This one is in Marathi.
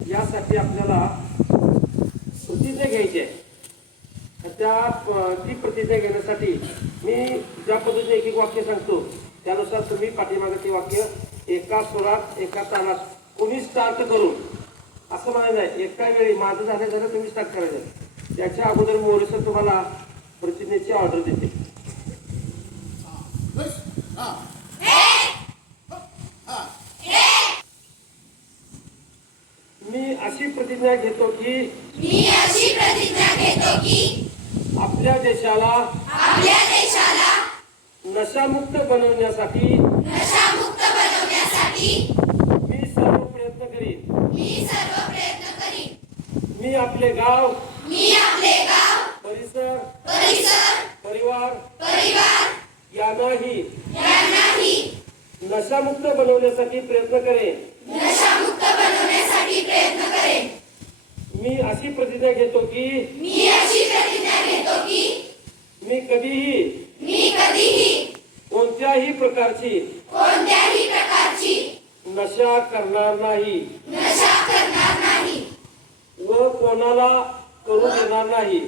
यासाठी आपल्याला प्रतिज्ञा घ्यायची आहे. ती प्रतिज्ञा घेण्यासाठी मी ज्या पद्धतीने एक एक वाक्य सांगतो त्यानुसार तुम्ही पाठीमागे ते वाक्य एका सुरात एका तालात कोणी स्टार्ट करून असं म्हणायचं आहे. एका वेळी माझं झालं तुम्ही स्टार्ट करायचं. त्याच्या अगोदर मोरेसर तुम्हाला प्रतिज्ञेची ऑर्डर देते. मी अशी प्रतिज्ञा घेतो की आपल्या देशाला नशामुक्त बनवण्यासाठी मी सर्व प्रयत्न करीन. मी आपले गाव परिसर परिवार यांनाही नशामुक्त बनवण्यासाठी प्रयत्न करेन. मी अशी प्रतिज्ञा घेतो की मी कधीही कोणत्याही प्रकारची नशा करणार नाही व कोणाला करू देणार नाही.